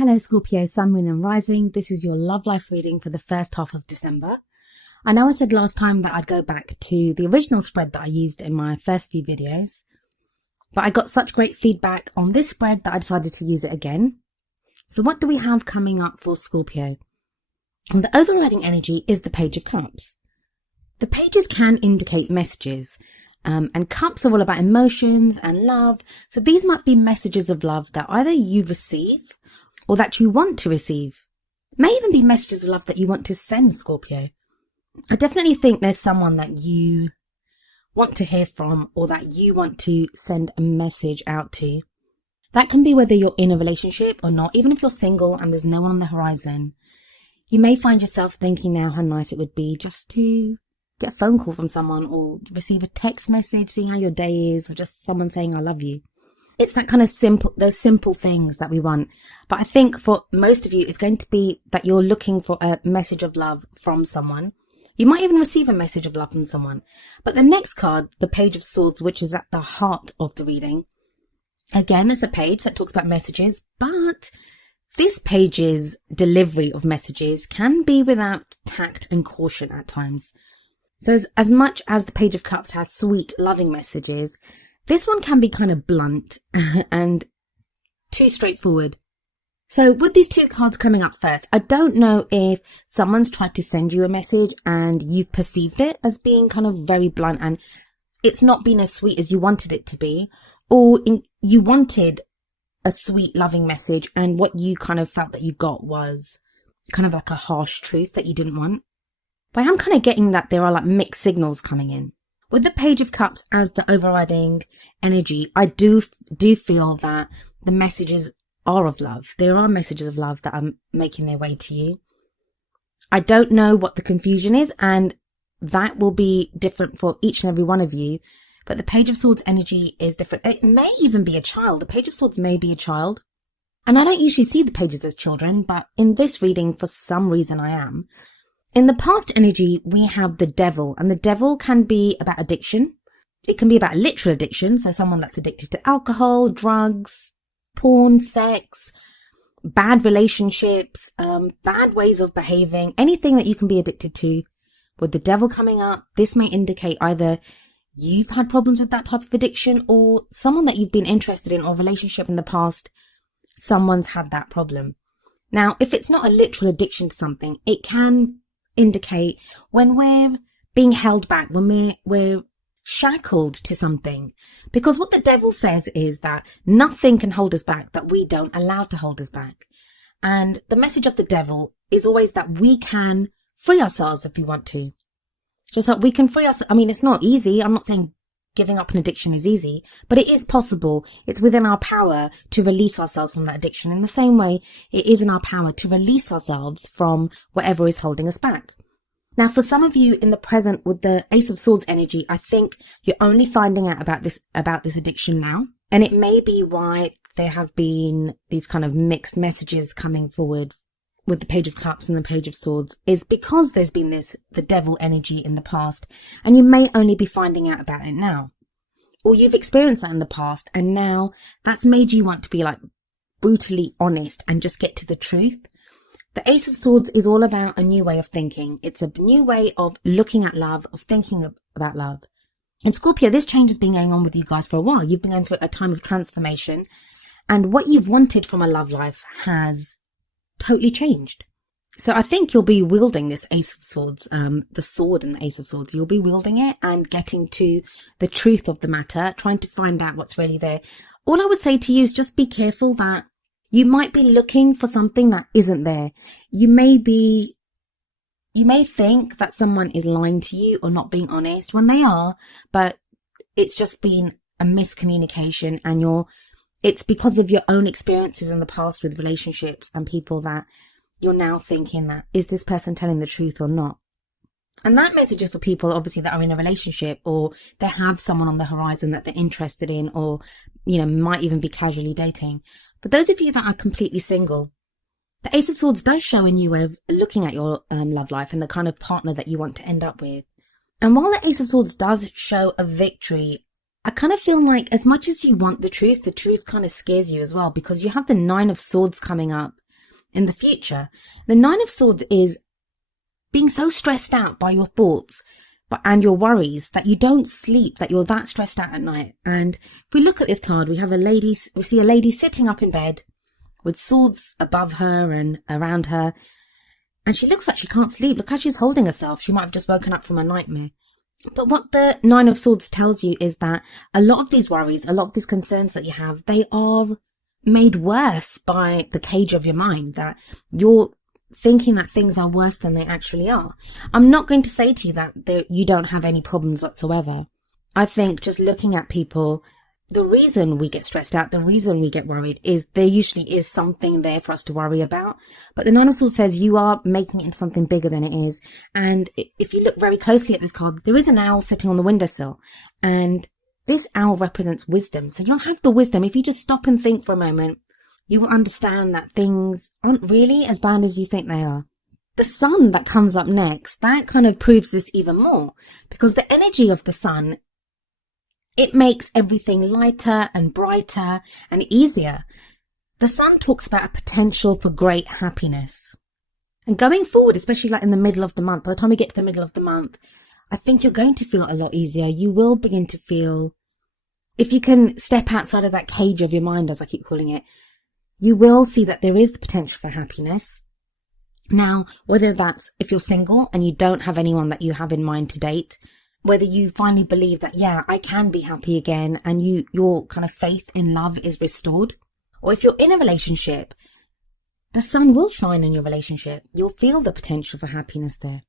Hello Scorpio, Sun, Moon and Rising. This is your love life reading for the first half of December. I know I said last time that I'd go back to the original spread that I used in my first few videos, but I got such great feedback on this spread that I decided to use it again. So what do we have coming up for Scorpio? Well, the overriding energy is the Page of Cups. The pages can indicate messages, and cups are all about emotions and love. So these might be messages of love that either you receive or that you want to receive. May even be messages of love that you want to send, Scorpio. I definitely think there's someone that you want to hear from or that you want to send a message out to. That can be whether you're in a relationship or not. Even if you're single and there's no one on the horizon, you may find yourself thinking now how nice it would be just to get a phone call from someone or receive a text message, seeing how your day is, or just someone saying I love you. It's that kind of those simple things that we want. But I think for most of you, it's going to be that you're looking for a message of love from someone. You might even receive a message of love from someone. But the next card, the Page of Swords, which is at the heart of the reading, again, it's a page that talks about messages, but this page's delivery of messages can be without tact and caution at times. So as much as the Page of Cups has sweet, loving messages, this one can be kind of blunt and too straightforward. So with these two cards coming up first, I don't know if someone's tried to send you a message and you've perceived it as being kind of very blunt and it's not been as sweet as you wanted it to be, or you wanted a sweet, loving message and what you kind of felt that you got was kind of like a harsh truth that you didn't want. But I'm kind of getting that there are like mixed signals coming in. With the Page of Cups as the overriding energy, I do feel that the messages are of love. There are messages of love that are making their way to you. I don't know what the confusion is, and that will be different for each and every one of you. But the Page of Swords energy is different. It may even be a child. The Page of Swords may be a child. And I don't usually see the pages as children, but in this reading, for some reason I am. In the past energy, we have the Devil, and the Devil can be about addiction. It can be about literal addiction, so someone that's addicted to alcohol, drugs, porn, sex, bad relationships, bad ways of behaving, anything that you can be addicted to. With the Devil coming up, this may indicate either you've had problems with that type of addiction or someone that you've been interested in or relationship in the past, someone's had that problem. Now, if it's not a literal addiction to something, it can indicate when we're being held back, when we're shackled to something. Because what the Devil says is that nothing can hold us back that we don't allow to hold us back. And the message of the Devil is always that we can free ourselves if we want to. Just that we can free ourselves. I mean, it's not easy. I'm not saying giving up an addiction is easy, but it is possible. It's within our power to release ourselves from that addiction. In the same way, it is in our power to release ourselves from whatever is holding us back. Now, for some of you in the present with the Ace of Swords energy, I think you're only finding out about this addiction now. And it may be why there have been these kind of mixed messages coming forward with the Page of Cups and the Page of Swords, is because there's been the Devil energy in the past, and you may only be finding out about it now. Or you've experienced that in the past, and now that's made you want to be like brutally honest and just get to the truth. The Ace of Swords is all about a new way of thinking. It's a new way of looking at love, of thinking about love. In Scorpio, this change has been going on with you guys for a while. You've been going through a time of transformation, and what you've wanted from a love life has totally changed. So I think you'll be wielding this Ace of Swords, the sword and the Ace of Swords. You'll be wielding it and getting to the truth of the matter, trying to find out what's really there. All I would say to you is just be careful that you might be looking for something that isn't there. You may think that someone is lying to you or not being honest when they are, but it's just been a miscommunication, and it's because of your own experiences in the past with relationships and people that you're now thinking that, is this person telling the truth or not? And that message is for people, obviously, that are in a relationship or they have someone on the horizon that they're interested in, or, might even be casually dating. For those of you that are completely single, the Ace of Swords does show a new way of looking at your love life and the kind of partner that you want to end up with. And while the Ace of Swords does show a victory, I kind of feel like as much as you want the truth kind of scares you as well, because you have the Nine of Swords coming up in the future. The Nine of Swords is being so stressed out by your thoughts and your worries that you don't sleep, that you're that stressed out at night. And if we look at this card, we see a lady sitting up in bed with swords above her and around her. And she looks like she can't sleep. Look how she's holding herself. She might have just woken up from a nightmare. But what the Nine of Swords tells you is that a lot of these worries, a lot of these concerns that you have, they are made worse by the cage of your mind, that you're thinking that things are worse than they actually are. I'm not going to say to you that you don't have any problems whatsoever. I think just looking at people, the reason we get stressed out, the reason we get worried is there usually is something there for us to worry about. But the Nine of Swords says you are making it into something bigger than it is. And if you look very closely at this card, there is an owl sitting on the windowsill. And this owl represents wisdom. So you'll have the wisdom. If you just stop and think for a moment, you will understand that things aren't really as bad as you think they are. The sun that comes up next, that kind of proves this even more, because the energy of the sun, it makes everything lighter and brighter and easier. The sun talks about a potential for great happiness. And going forward, especially like in the middle of the month, by the time we get to the middle of the month, I think you're going to feel a lot easier. You will begin to feel, if you can step outside of that cage of your mind, as I keep calling it, you will see that there is the potential for happiness. Now, whether that's if you're single and you don't have anyone that you have in mind to date, whether you finally believe that, yeah, I can be happy again, and your kind of faith in love is restored, or if you're in a relationship, the sun will shine in your relationship. You'll feel the potential for happiness there.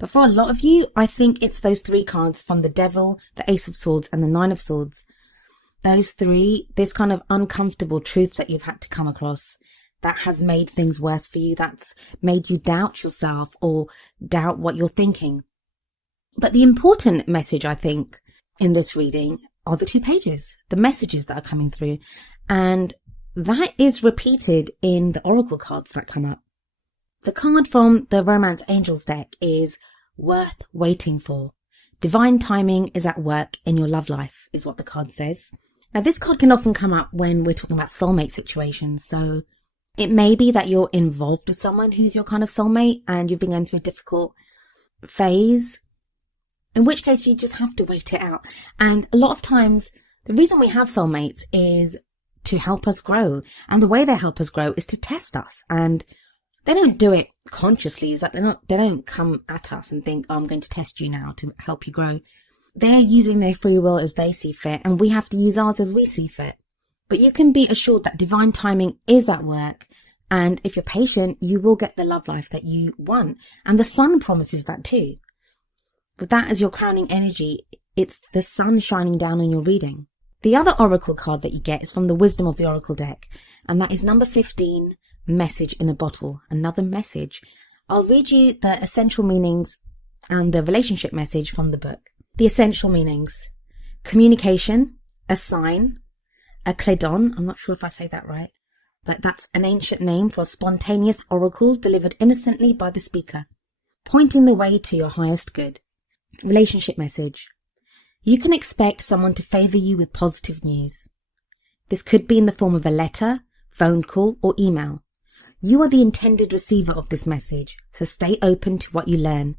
But for a lot of you, I think it's those three cards from the Devil, the Ace of Swords, and the Nine of Swords. Those three, this kind of uncomfortable truth that you've had to come across that has made things worse for you, that's made you doubt yourself or doubt what you're thinking. But the important message, I think, in this reading are the 2 pages, the messages that are coming through. And that is repeated in the oracle cards that come up. The card from the Romance Angels deck is worth waiting for. Divine timing is at work in your love life, is what the card says. Now, this card can often come up when we're talking about soulmate situations. So it may be that you're involved with someone who's your kind of soulmate and you've been going through a difficult phase, in which case you just have to wait it out. And a lot of times, the reason we have soulmates is to help us grow. And the way they help us grow is to test us. And they don't do it consciously. It's like they don't come at us and think, oh, I'm going to test you now to help you grow. They're using their free will as they see fit, and we have to use ours as we see fit. But you can be assured that divine timing is at work. And if you're patient, you will get the love life that you want. And the sun promises that too. With that as your crowning energy, it's the sun shining down on your reading. The other oracle card that you get is from the Wisdom of the Oracle deck. And that is number 15, Message in a Bottle. Another message. I'll read you the essential meanings and the relationship message from the book. The essential meanings: communication, a sign, a cledon. I'm not sure if I say that right, but that's an ancient name for a spontaneous oracle delivered innocently by the speaker, pointing the way to your highest good. Relationship message: you can expect someone to favour you with positive news. This could be in the form of a letter, phone call, or email. You are the intended receiver of this message, so stay open to what you learn.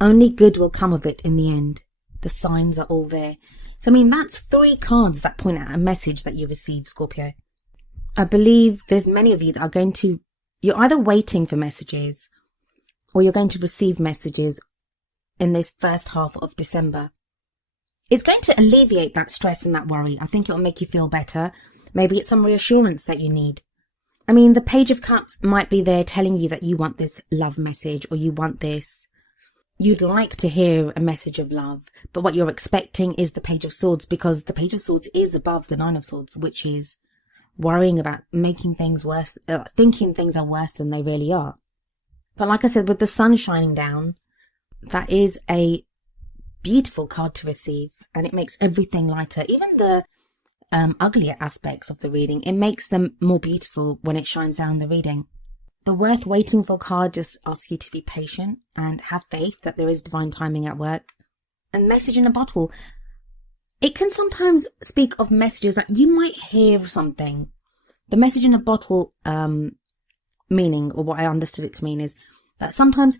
Only good will come of it in the end. The signs are all there. So, I mean, that's 3 cards that point at a message that you receive, Scorpio. I believe there's many of you that you're either waiting for messages or you're going to receive messages in this first half of December. It's going to alleviate that stress and that worry. I think it'll make you feel better. Maybe it's some reassurance that you need. I mean, the Page of Cups might be there telling you that you want this love message, or you want this. You'd like to hear a message of love, but what you're expecting is the Page of Swords, because the Page of Swords is above the Nine of Swords, which is worrying about making things worse, thinking things are worse than they really are. But like I said, with the sun shining down, that is a beautiful card to receive, and it makes everything lighter. Even the uglier aspects of the reading, it makes them more beautiful when it shines down the reading. The worth waiting for card just asks you to be patient and have faith that there is divine timing at work. And message in a bottle, it can sometimes speak of messages that you might hear something. The message in a bottle meaning, or what I understood it to mean, is that sometimes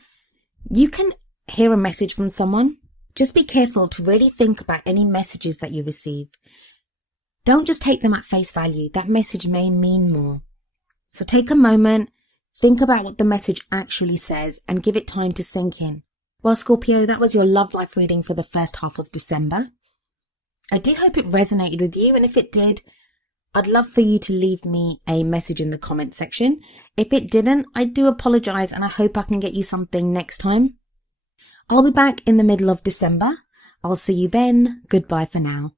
you can hear a message from someone. Just be careful to really think about any messages that you receive. Don't just take them at face value. That message may mean more. So take a moment, think about what the message actually says, and give it time to sink in. Well, Scorpio, that was your love life reading for the first half of December. I do hope it resonated with you, and if it did, I'd love for you to leave me a message in the comment section. If it didn't, I do apologise, and I hope I can get you something next time. I'll be back in the middle of December. I'll see you then. Goodbye for now.